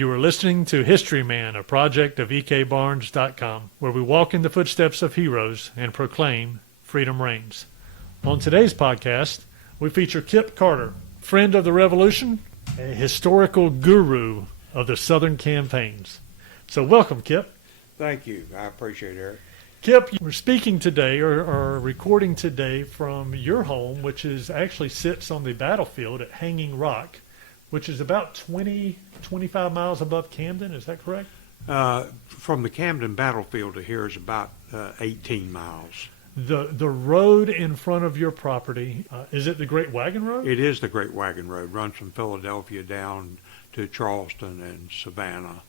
You are listening to Historyman, a project of ekbarnes.com, where we walk in the footsteps of heroes and proclaim freedom reigns. On today's podcast, we feature Kip Carter, friend of the Revolution, a historical guru of the Southern campaigns. So welcome, Kip. Thank you. I appreciate it, Eric. Kip, we're speaking today or recording today from your home, which actually sits on the battlefield at Hanging Rock, which is about 25 miles above Camden. Is that correct? From the Camden battlefield to here is about 18 miles. The road in front of your property, is it the Great Wagon Road? It is the Great Wagon Road. Runs from Philadelphia down to Charleston and Savannah.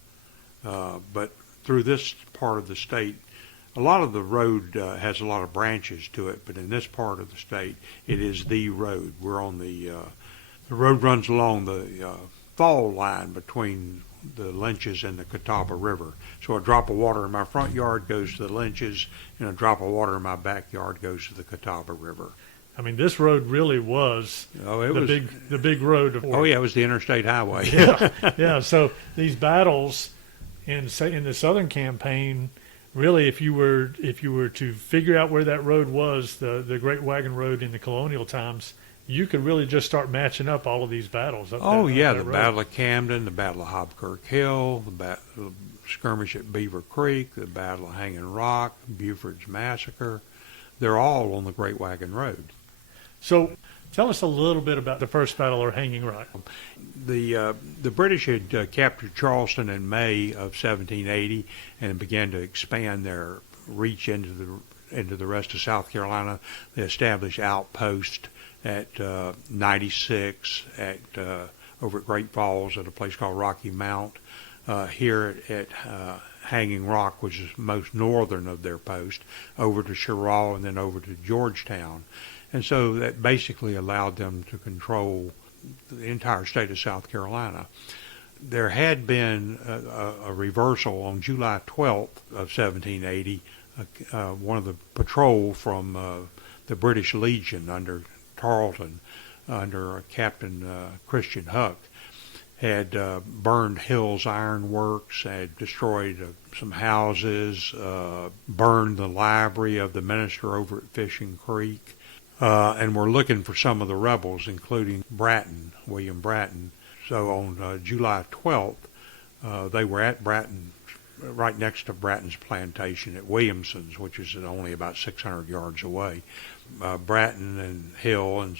But through this part of the state, a lot of the road has a lot of branches to it, but in this part of the state, it is the road. We're on the road runs along the fall line between the Lynches and the Catawba River. So a drop of water in my front yard goes to the Lynches, and a drop of water in my backyard goes to the Catawba River. I mean, this road really was the big road. It was the interstate highway. Yeah. So these battles in the Southern campaign, really, if you were to figure out where that road was, the Great Wagon Road in the colonial times, you could really just start matching up all of these battles. The Battle of Camden, the Battle of Hobkirk Hill, the skirmish at Beaver Creek, the Battle of Hanging Rock, Buford's Massacre. They're all on the Great Wagon Road. So tell us a little bit about the first battle, or Hanging Rock. The British had captured Charleston in May of 1780 and began to expand their reach into the rest of South Carolina. They established outposts at 96, over at Great Falls at a place called Rocky Mount. Here at Hanging Rock, which is most northern of their post, over to Cheraw and then over to Georgetown. And so that basically allowed them to control the entire state of South Carolina. There had been a reversal on July 12th of 1780. One of the patrol from the British Legion under Tarleton, under Captain Christian Huck, had burned Hill's Iron Works, had destroyed some houses, burned the library of the minister over at Fishing Creek, and were looking for some of the rebels, including William Bratton. So on July 12th, they were at Bratton, right next to Bratton's plantation at Williamson's, which is only about 600 yards away. Bratton and Hill and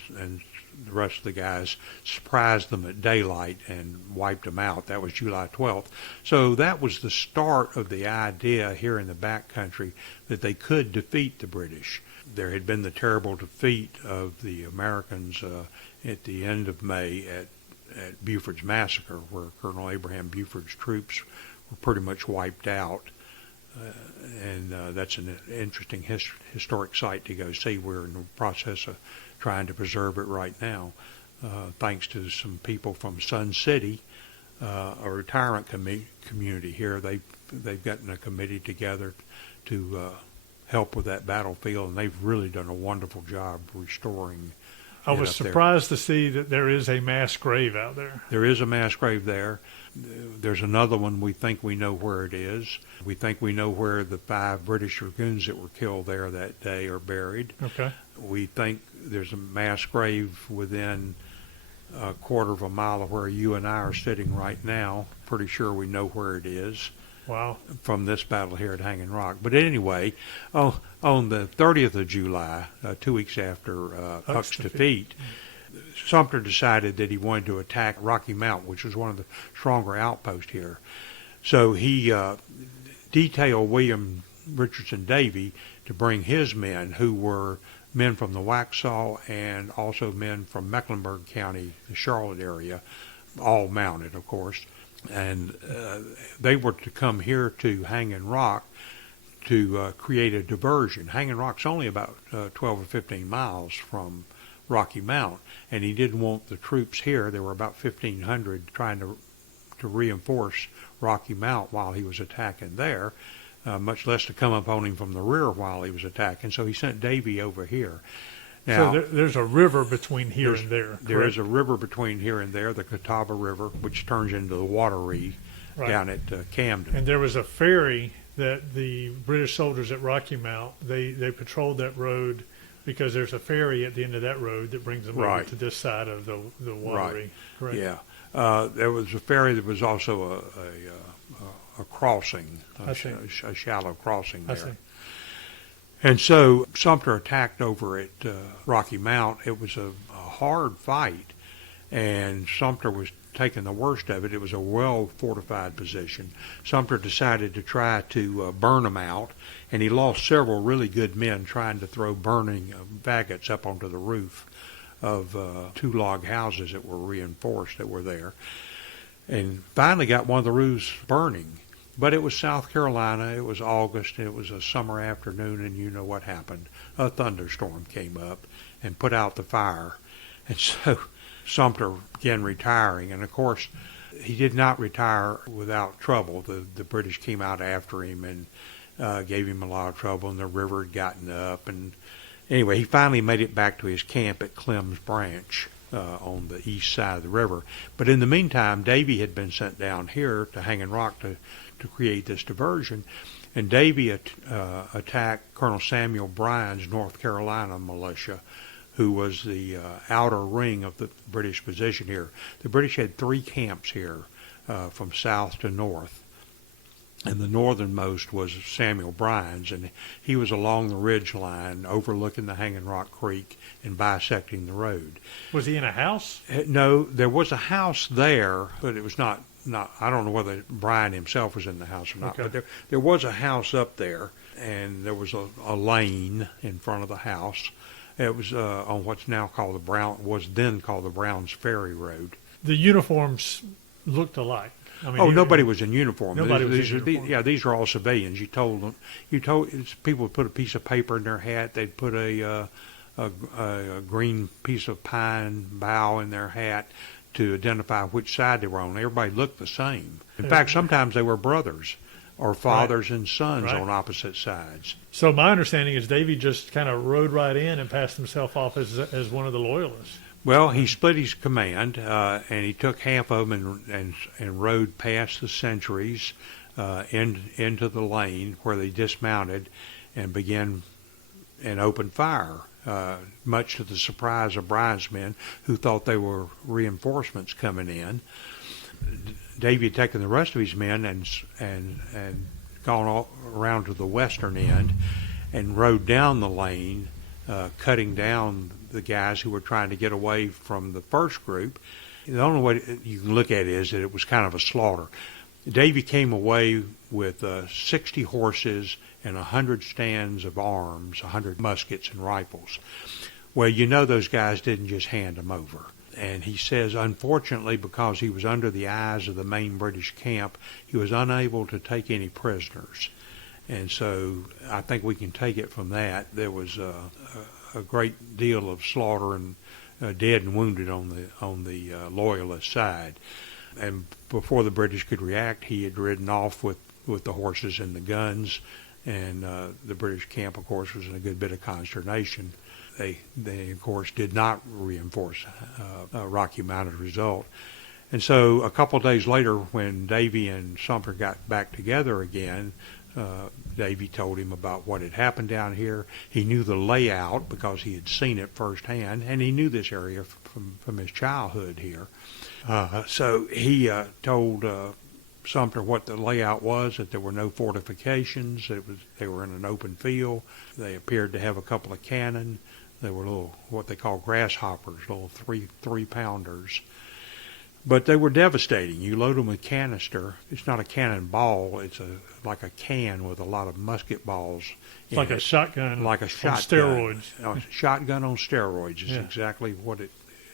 the rest of the guys surprised them at daylight and wiped them out. That was July 12th. So that was the start of the idea here in the backcountry that they could defeat the British. There had been the terrible defeat of the Americans at the end of May at Buford's Massacre, where Colonel Abraham Buford's troops were pretty much wiped out. And that's an interesting historic site to go see. We're in the process of trying to preserve it right now, thanks to some people from Sun City, a retirement community here. They've gotten a committee together to help with that battlefield, and they've really done a wonderful job restoring. I was surprised to see that there is a mass grave out there. There is a mass grave there. There's another one. We think we know where it is. We think we know where the 5 British dragoons that were killed there that day are buried. Okay. We think there's a mass grave within a quarter of a mile of where you and I are sitting right now. Pretty sure we know where it is. Wow. From this battle here at Hanging Rock. But anyway, on the 30th of July, 2 weeks after Huck's defeat, Sumter decided that he wanted to attack Rocky Mount, which was one of the stronger outposts here. So he detailed William Richardson Davie to bring his men, who were men from the Waxhaw and also men from Mecklenburg County, the Charlotte area, all mounted, of course. And they were to come here to Hanging Rock to create a diversion. Hanging Rock's only about 12 or 15 miles from Rocky Mount, and he didn't want the troops here. There were about 1,500 trying to reinforce Rocky Mount while he was attacking there, much less to come up on him from the rear while he was attacking. So he sent Davie over here. Now, so there's a river between here and there. There is a river between here and there, the Catawba River, which turns into the Wateree Right. down at Camden. And there was a ferry that the British soldiers at Rocky Mount, they patrolled that road because there's a ferry at the end of that road that brings them over Right. to this side of the watery. Correct. Yeah. There was a ferry that was also a crossing, I see. a shallow crossing I there. see. And so Sumter attacked over at Rocky Mount. It was a hard fight, and Sumter was taking the worst of it. It was a well-fortified position. Sumter decided to try to burn them out, and he lost several really good men trying to throw burning faggots up onto the roof of 2 log houses that were reinforced that were there, and finally got one of the roofs burning. But it was South Carolina, it was August, it was a summer afternoon, and you know what happened. A thunderstorm came up and put out the fire. And so Sumter began retiring, and of course he did not retire without trouble. The British came out after him and gave him a lot of trouble, and the river had gotten up. And anyway, he finally made it back to his camp at Clem's Branch on the east side of the river. But in the meantime, Davie had been sent down here to Hanging Rock to create this diversion, and Davie attacked Colonel Samuel Bryan's North Carolina militia, who was the outer ring of the British position here. The British had 3 camps here from south to north, and the northernmost was Samuel Bryan's, and he was along the ridge line overlooking the Hanging Rock Creek and bisecting the road. Was he in a house? No, there was a house there, but it was not, I don't know whether Bryan himself was in the house or not, Okay. but there was a house up there, and there was a lane in front of the house. It was on what's now called then called the Browns Ferry Road. The uniforms looked alike. I mean, Nobody was in uniform. Nobody was in uniform. These are all civilians. People would put a piece of paper in their hat. They'd put a green piece of pine bough in their hat to identify which side they were on. Everybody looked the same. In fact, sometimes they were brothers or fathers and sons on opposite sides. So my understanding is Davie just kind of rode right in and passed himself off as one of the loyalists. Well, he split his command, and he took half of them and rode past the sentries into the lane where they dismounted and began and opened fire, much to the surprise of Bryan's men, who thought they were reinforcements coming in. Davie had taken the rest of his men and gone around to the western end and rode down the lane, cutting down the guys who were trying to get away from the first group. The only way you can look at it is that it was kind of a slaughter. Davie came away with 60 horses and 100 stands of arms, 100 muskets and rifles. Well, you know those guys didn't just hand them over. And he says, unfortunately, because he was under the eyes of the main British camp, he was unable to take any prisoners. And so I think we can take it from that. There was a great deal of slaughter and dead and wounded on the loyalist side. And before the British could react, he had ridden off with the horses and the guns, and the British camp, of course, was in a good bit of consternation. They of course, did not reinforce Rocky Mount as a result. And so a couple of days later, when Davie and Sumter got back together again, Davie told him about what had happened down here. He knew the layout because he had seen it firsthand, and he knew this area from his childhood here. So he told Sumter what the layout was, that there were no fortifications, they were in an open field. They appeared to have a couple of cannon. They were little, what they call grasshoppers, little three-pounders. But they were devastating. You load them with canister. It's not a cannonball. It's like a can with a lot of musket balls. It's like a shotgun. Like a shotgun. On steroids. A shotgun on steroids is exactly what it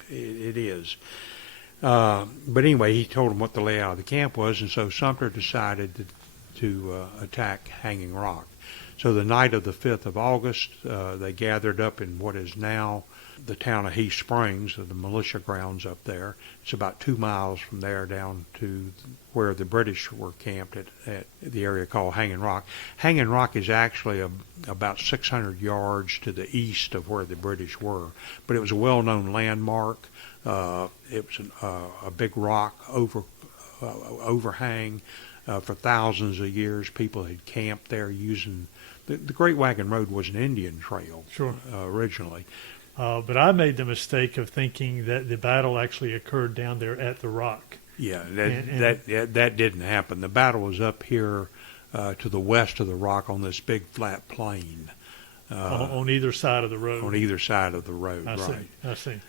is. But anyway, he told them what the layout of the camp was, and so Sumter decided to attack Hanging Rock. So the night of the 5th of August, they gathered up in what is now the town of Heath Springs, the militia grounds up there. It's about 2 miles from there down to where the British were camped at the area called Hanging Rock. Hanging Rock is actually about 600 yards to the east of where the British were, but it was a well-known landmark. It was a big rock overhang. For thousands of years, people had camped there using the Great Wagon Road was an Indian trail Sure. Originally. But I made the mistake of thinking that the battle actually occurred down there at the rock. Yeah, And- that didn't happen. The battle was up here to the west of the rock on this big flat plain. On either side of the road. On either side of the road, I right. see. I see.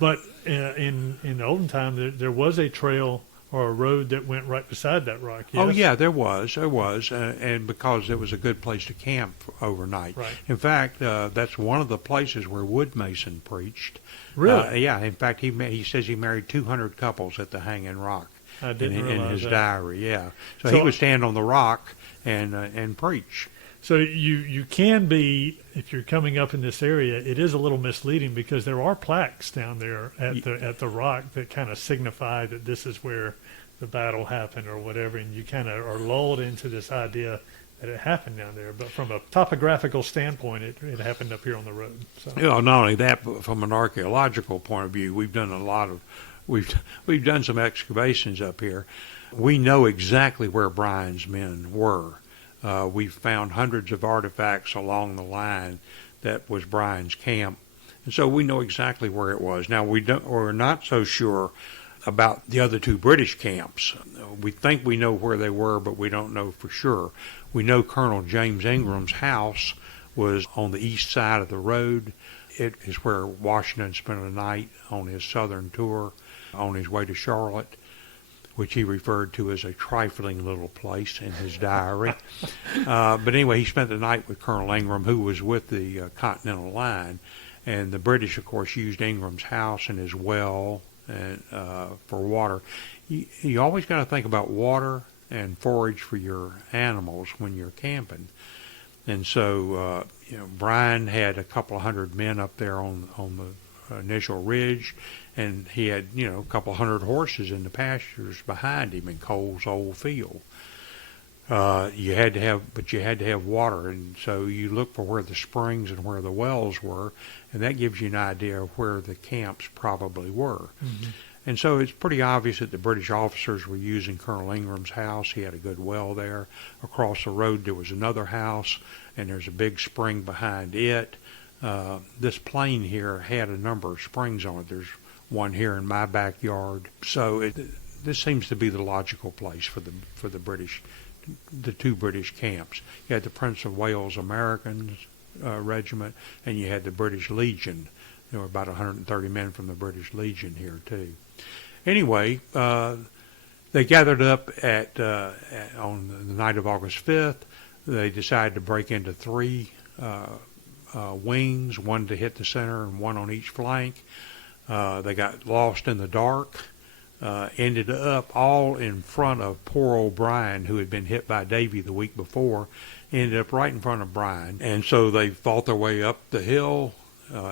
But in the olden time, there was a trail or a road that went right beside that rock. Yes? Oh, yeah, there was, and because it was a good place to camp overnight. Right. In fact, that's one of the places where Wood Mason preached. Really? Yeah, in fact, he says he married 200 couples at the Hanging Rock. I didn't in realize his that. diary, yeah. So So- he would stand on the rock and preach. So you can be, if you're coming up in this area, it is a little misleading because there are plaques down there at the rock that kind of signify that this is where the battle happened or whatever, and you kind of are lulled into this idea that it happened down there. But from a topographical standpoint, it happened up here on the road. So. You know, not only that, but from an archaeological point of view, we've done some excavations up here. We know exactly where Bryan's men were. We've found hundreds of artifacts along the line that was Bryan's camp, and so we know exactly where it was. Now we're not so sure about the other two British camps. We think we know where they were, but we don't know for sure. We know Colonel James Ingram's house was on the east side of the road. It is where Washington spent a night on his southern tour on his way to Charlotte, which he referred to as a trifling little place in his diary. But anyway, he spent the night with Colonel Ingram, who was with the Continental Line. And the British, of course, used Ingram's house and his well and for water. You always got to think about water and forage for your animals when you're camping. And so, Bryan had a couple of hundred men up there on the initial ridge, and he had, a couple hundred horses in the pastures behind him in Cole's old field. You had to have water, and so you look for where the springs and where the wells were, and that gives you an idea of where the camps probably were. Mm-hmm. And so it's pretty obvious that the British officers were using Colonel Ingram's house. He had a good well there. Across the road there was another house, and there's a big spring behind it. This plain here had a number of springs on it. There's one here in my backyard. So this seems to be the logical place for the British, the two British camps. You had the Prince of Wales Americans regiment, and you had the British Legion. There were about 130 men from the British Legion here too. Anyway, they gathered up on the night of August 5th. They decided to break into three wings, one to hit the center and one on each flank. They got lost in the dark, ended up all in front of poor old Bryan, who had been hit by Davie the week before, ended up right in front of Bryan. And so they fought their way up the hill,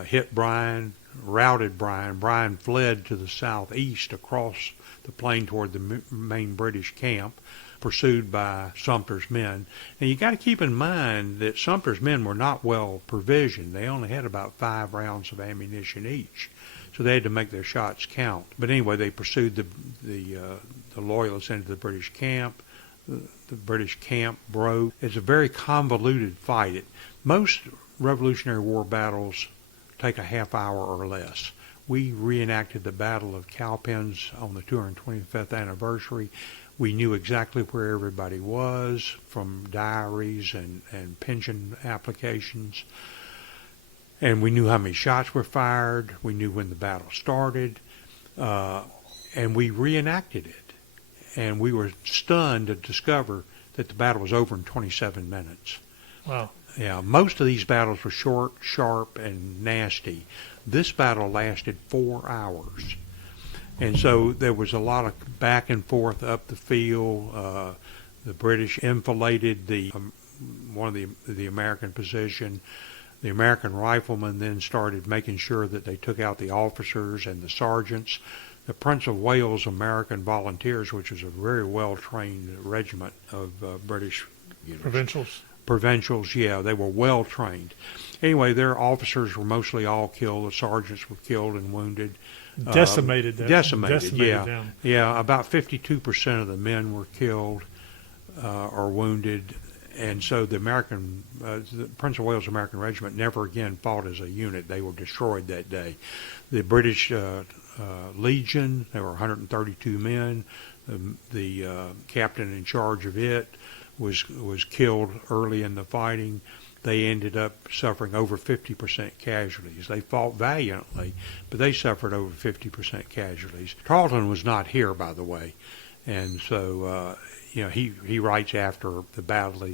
hit Bryan, routed Bryan. Bryan fled to the southeast across the plain toward the main British camp, pursued by Sumter's men. And you got to keep in mind that Sumter's men were not well provisioned. They only had about 5 rounds of ammunition each, so they had to make their shots count. But anyway, they pursued the Loyalists into the British camp. The British camp broke. It's a very convoluted fight. Most Revolutionary War battles take a half hour or less. We reenacted the Battle of Cowpens on the 225th anniversary. We knew exactly where everybody was from diaries and pension applications. And we knew how many shots were fired. We knew when the battle started. And we reenacted it. And we were stunned to discover that the battle was over in 27 minutes. Wow. Yeah, most of these battles were short, sharp, and nasty. This battle lasted 4 hours. And so there was a lot of back and forth up the field. The British enfiladed one of the American position. The American riflemen then started making sure that they took out the officers and the sergeants. The Prince of Wales American Volunteers, which was a very well-trained regiment of British Provincials. provincials, yeah, they were well trained. Anyway, their officers were mostly all killed. The sergeants were killed and wounded. Decimated. Yeah. Down. Yeah, about 52% of the men were killed or wounded. And so the Prince of Wales American Regiment never again fought as a unit. They were destroyed that day. The British Legion, there were 132 men. The captain in charge of it was killed early in the fighting. They ended up suffering over 50% casualties. They fought valiantly, but they suffered over 50% casualties. Tarleton was not here, by the way, and so he writes after the battle.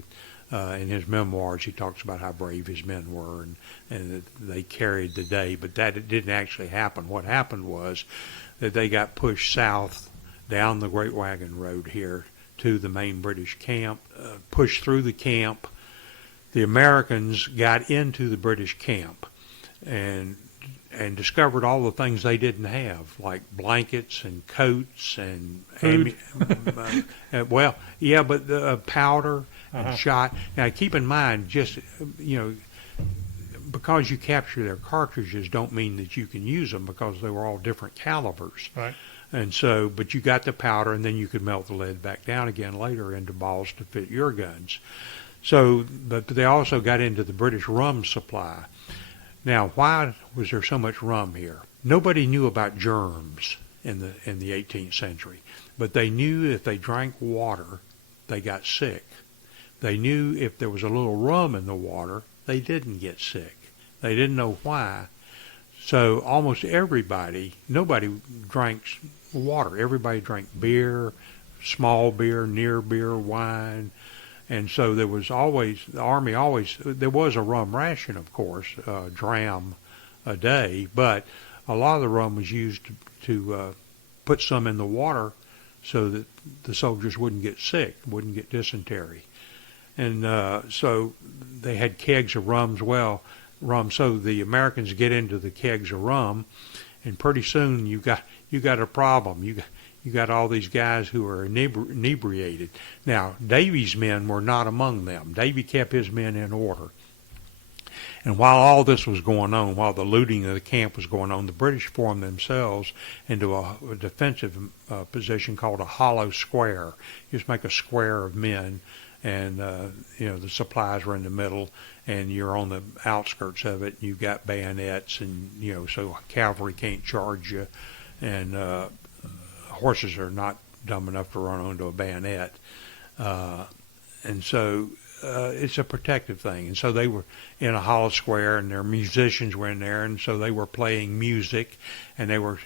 In his memoirs, he talks about how brave his men were and that they carried the day, but that didn't actually happen. What happened was that they got pushed south down the Great Wagon Road here to the main British camp, pushed through the camp. The Americans got into the British camp and discovered all the things they didn't have, like blankets and coats and powder and shot. Now, keep in mind, just because you capture their cartridges, don't mean that you can use them because they were all different calibers. Right. And so, but you got the powder, and then you could melt the lead back down again later into balls to fit your guns. So, but they also got into the British rum supply. Now, why was there so much rum here? Nobody knew about germs in the 18th century, but they knew if they drank water, they got sick. They knew if there was a little rum in the water, they didn't get sick. They didn't know why. So almost nobody drank water. Everybody drank beer, small beer, near beer, wine. And so there was there was a rum ration, of course, a dram a day, but a lot of the rum was used to put some in the water so that the soldiers wouldn't get sick, wouldn't get dysentery. And so they had kegs of rum. So the Americans get into the kegs of rum, and pretty soon you got a problem. You got all these guys who are inebriated. Now, Davie's men were not among them. Davie kept his men in order. And while all this was going on, while the looting of the camp was going on, the British formed themselves into a defensive position called a hollow square. You just make a square of men, and the supplies were in the middle, and you're on the outskirts of it. You've got bayonets, and so cavalry can't charge you, and horses are not dumb enough to run onto a bayonet, and so it's a protective thing. And so they were in a hollow square, and their musicians were in there, and so they were playing music, and they were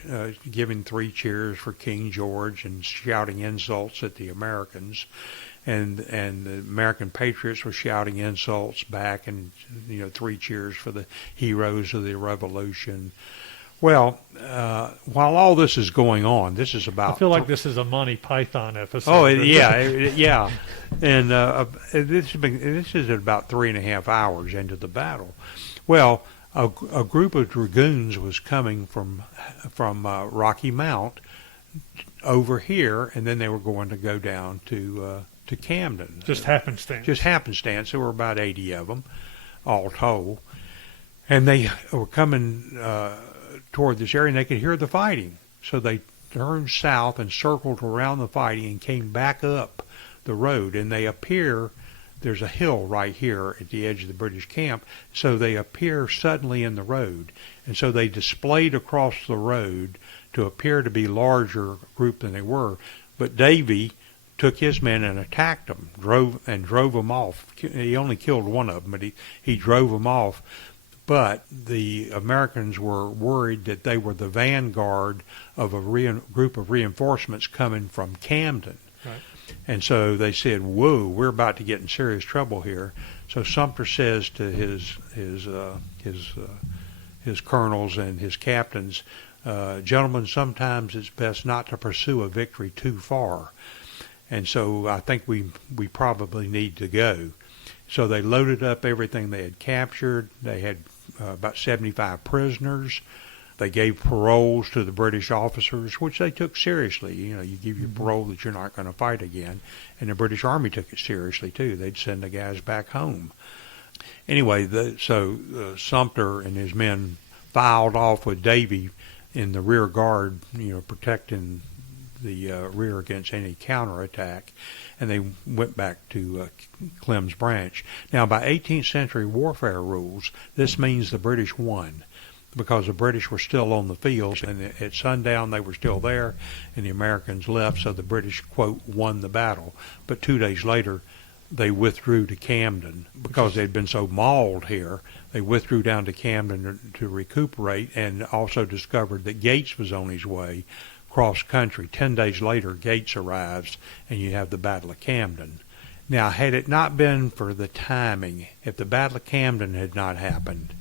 giving 3 cheers for King George and shouting insults at the Americans, and the American patriots were shouting insults back, and 3 cheers for the heroes of the Revolution. Well, while all this is going on, this is about... I feel like this is a Monty Python episode. Oh, yeah. And this is at about 3.5 hours into the battle. Well, a group of dragoons was coming from Rocky Mount over here, and then they were going to go down to Camden. Just happenstance. Just happenstance. There were about 80 of them, all told. And they were coming... toward this area, and they could hear the fighting. So they turned south and circled around the fighting and came back up the road. And there's a hill right here at the edge of the British camp, so they appear suddenly in the road. And so they displayed across the road to appear to be larger group than they were. But Davie took his men and attacked them, drove them off. He only killed one of them, but he drove them off. But the Americans were worried that they were the vanguard of a group of reinforcements coming from Camden. Right. And so they said, whoa, we're about to get in serious trouble here. So Sumter says to his colonels and his captains, gentlemen, sometimes it's best not to pursue a victory too far. And so I think we probably need to go. So they loaded up everything they had captured. They had about 75 prisoners. They gave paroles to the British officers, which they took seriously. You know, you give your parole that you're not going to fight again. And the British Army took it seriously, too. They'd send the guys back home. Anyway, so Sumter and his men filed off with Davie in the rear guard, you know, protecting the rear against any counterattack, and they went back to Clem's Branch. Now, by 18th century warfare rules, this means the British won, because the British were still on the field, and at sundown they were still there, and the Americans left, so the British, quote, won the battle. But 2 days later, they withdrew to Camden because they'd been so mauled here. They withdrew down to Camden to recuperate, and also discovered that Gates was on his way cross country. 10 days later, Gates arrives, and you have the Battle of Camden. Now, had it not been for the timing, if the Battle of Camden had not happened,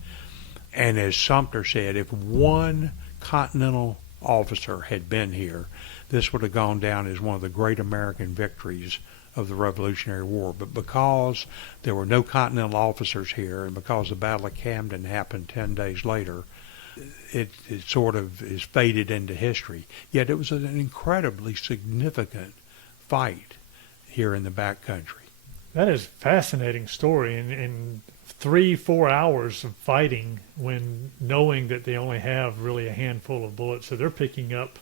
and as Sumter said, if one Continental officer had been here, this would have gone down as one of the great American victories of the Revolutionary War. But because there were no Continental officers here, and because the Battle of Camden happened 10 days later, it sort of is faded into history. Yet it was an incredibly significant fight here in the backcountry. That is a fascinating story. And 3-4 hours of fighting, when knowing that they only have really a handful of bullets, so they're picking up,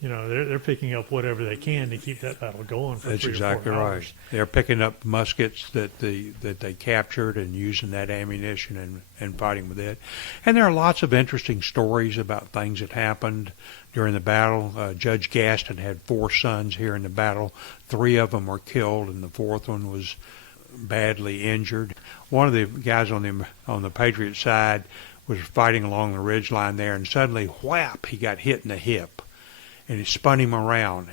you know, they're picking up whatever they can to keep that battle going for That's 3 exactly or 4 right. hours. They're picking up muskets that they captured and using that ammunition and fighting with it. And there are lots of interesting stories about things that happened during the battle. Judge Gaston had 4 sons here in the battle. 3 of them were killed, and the 4th one was badly injured. One of the guys on the Patriot side was fighting along the ridge line there, and suddenly, whap, he got hit in the hip, and it spun him around,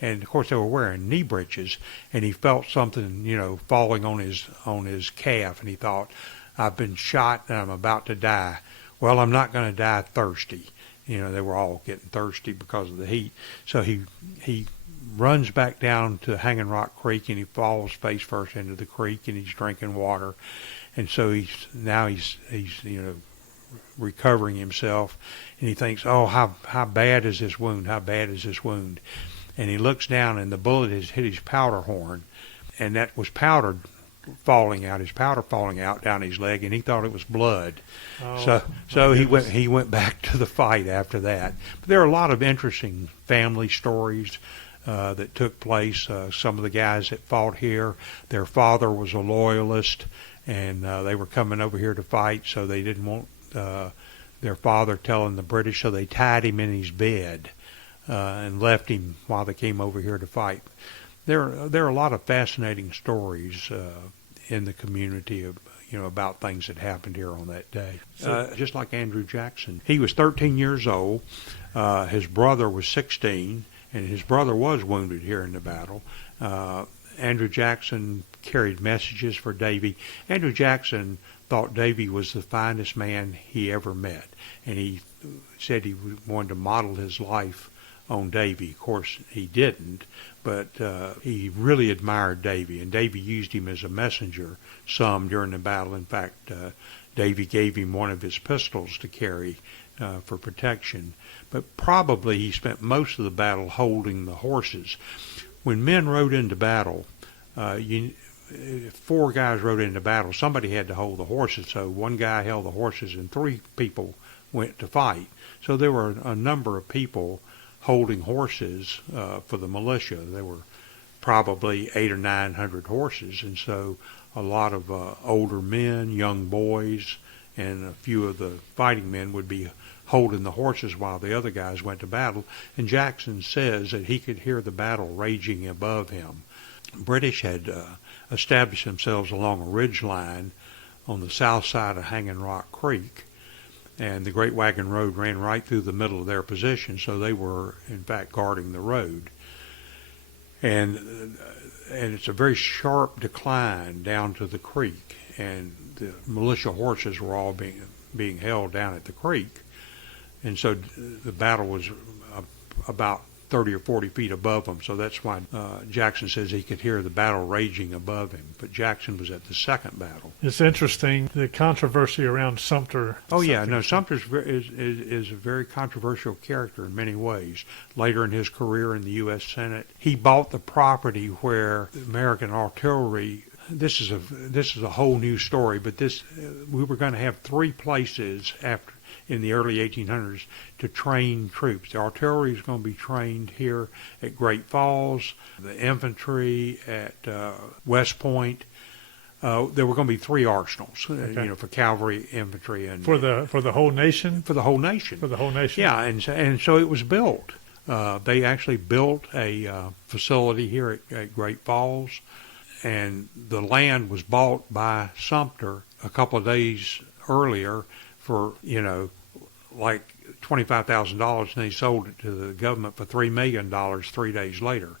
and of course they were wearing knee breeches, and he felt something, you know, falling on his calf, and he thought, I've been shot and I'm about to die. Well, I'm not going to die thirsty. You know, they were all getting thirsty because of the heat. So he runs back down to Hanging Rock Creek, and he falls face first into the creek, and he's drinking water. And so he's you know, recovering himself, and he thinks, oh, how bad is this wound? How bad is this wound? And he looks down, and the bullet has hit his powder horn, and that was powder falling out down his leg, and he thought it was blood. Oh, so he went back to the fight after that. But there are a lot of interesting family stories that took place. Some of the guys that fought here, their father was a loyalist, and they were coming over here to fight, so they didn't want their father telling the British, so they tied him in his bed and left him while they came over here to fight. There are a lot of fascinating stories in the community of, you know, about things that happened here on that day. Just like Andrew Jackson, he was 13 years old. His brother was 16, and his brother was wounded here in the battle. Andrew Jackson carried messages for Davie. Andrew Jackson thought Davie was the finest man he ever met, and he said he wanted to model his life on Davie. Of course, he didn't, but he really admired Davie, and Davie used him as a messenger some during the battle. In fact, Davie gave him one of his pistols to carry for protection, but probably he spent most of the battle holding the horses. When men rode into battle, if 4 guys rode into battle, somebody had to hold the horses. So one guy held the horses, and 3 people went to fight. So there were a number of people holding horses for the militia. There were probably 800 or 900 horses, and so a lot of older men, young boys, and a few of the fighting men would be holding the horses while the other guys went to battle. And Jackson says that he could hear the battle raging above him. British had established themselves along a ridge line on the south side of Hanging Rock Creek, and the Great Wagon Road ran right through the middle of their position, so they were, in fact, guarding the road. And it's a very sharp decline down to the creek, and the militia horses were all being held down at the creek. And so the battle was about 30 or 40 feet above them. So that's why Jackson says he could hear the battle raging above him. But Jackson was at the second battle. It's interesting, the controversy around Sumter. Oh, yeah. No, Sumter is a very controversial character in many ways. Later in his career in the U.S. Senate, he bought the property where the American artillery. This is a whole new story, but we were going to have three places in the early 1800s to train troops. The artillery is going to be trained here at Great Falls, the infantry at West Point. There were going to be three arsenals, Okay. For cavalry, infantry, and For the whole nation? for the whole nation. For the whole nation? Yeah, and so it was built. They actually built a facility here at Great Falls, and the land was bought by Sumter a couple of days earlier for, like $25,000, and he sold it to the government for $3 million 3 days later.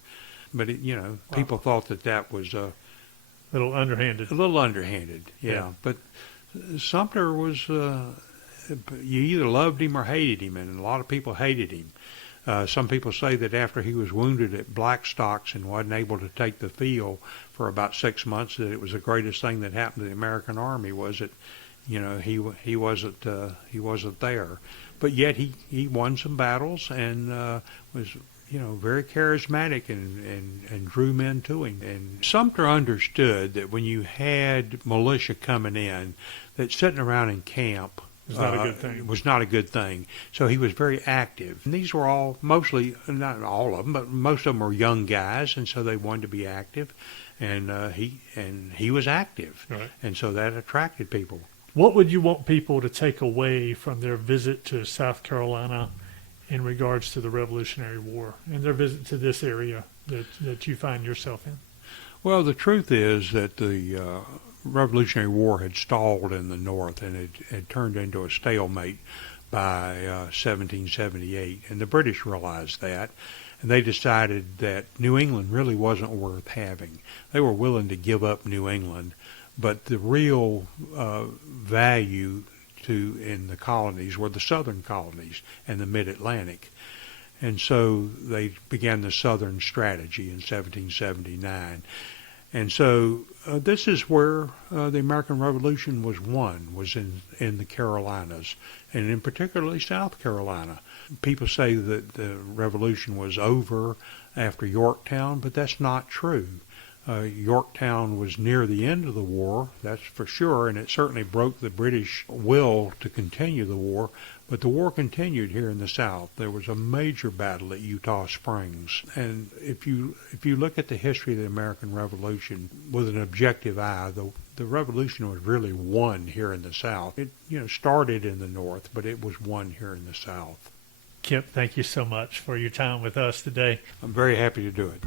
But, people thought that was A little underhanded. a little underhanded, yeah. But Sumter was, you either loved him or hated him, and a lot of people hated him. Some people say that after he was wounded at Blackstocks and wasn't able to take the field for about 6 months, that it was the greatest thing that happened to the American Army was that, he wasn't there. But yet he won some battles and was very charismatic and drew men to him. And Sumter understood that when you had militia coming in, that sitting around in camp It's not a good thing. was not a good thing. So he was very active. And these were all mostly, not all of them, but most of them were young guys, and so they wanted to be active. And he was active, Right. and so that attracted people. What would you want people to take away from their visit to South Carolina in regards to the Revolutionary War and their visit to this area that you find yourself in? Well, the truth is that the Revolutionary War had stalled in the North, and it had turned into a stalemate by 1778, and the British realized that, and they decided that New England really wasn't worth having. They were willing to give up New England, but the real value in the colonies were the southern colonies and the mid-Atlantic. And so they began the Southern Strategy in 1779. And so this is where the American Revolution was won, was in the Carolinas, and in particularly South Carolina. People say that the Revolution was over after Yorktown, but that's not true. Yorktown was near the end of the war, that's for sure, and it certainly broke the British will to continue the war. But the war continued here in the South. There was a major battle at Eutaw Springs. And if you look at the history of the American Revolution with an objective eye, the Revolution was really won here in the South. It started in the North, but it was won here in the South. Kip, thank you so much for your time with us today. I'm very happy to do it.